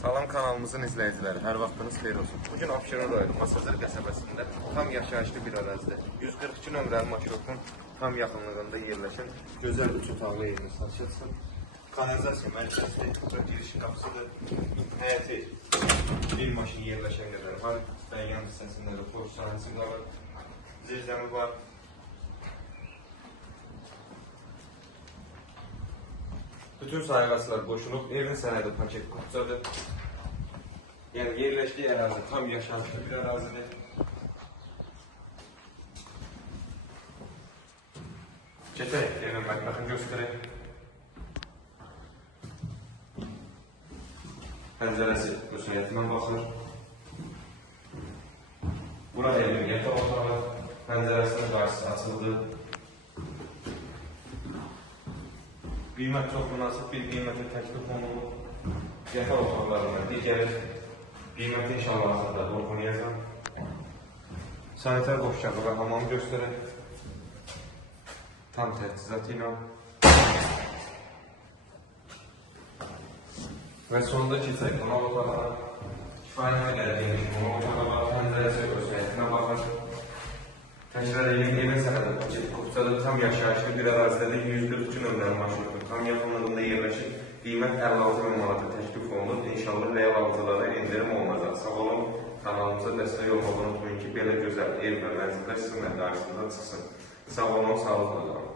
Salam kanalımızın izləyiciləri, hər vaxtınız xeyir olsun. Bugün Abşeron rayonu Masazır qəsəbəsində tam yaşayışlı bir ərazidə 142 nömrəli marşrutun tam yaxınlığında yerləşən gözəl 3 otaqlı evimiz açılsın. Kanalizasiya mərkəzidir, girişin qapısıdır, həyəti bir maşın yerləşən qədər var. Bəyən hissəsində də polis sahəsi qalır, zirzəmi var. Bütün sayğaclar qoşulub, evin sənədi paket qutsadır. Yəni yerləşdiyi ərazi tam yaşayışlı bir ərazidir. Keçək, evin mətbəxini göstərək. Pəncərəsi müsəyyətindən baxır. Bura evin yataq otağı, pəncərəsinin qarşısı açıldı. Qiymət çox münasib bir qiymətə təklif olunur. Yataq otaqlarından digər qiyməti inşallah axırda oxunayacaq. Sanitar boşçağı və hamamı göstərək. Tam təchizat ilə. Və sonunda keçək qonaq otağına. Kifayət qədər geniş qonaq otağı var, pəncərəsi müsəyyətinə baxır. Təkrar evin sənədi paket qutsadır, tam yaşayışlı bir ərazidədir, 142 nömrəli marşrutun tam yaxınlığında yerləşir. Qiymət 56 min manata təklif olunur. İnşallah real alıcılara indirim olunacaq. Sağ olun, kanalımıza dəstək olmağı unutmayın ki, belə gözəl ev və mənzillər sizin qarşınıza çıxsın. Sağ olun, sağlıqla qalın.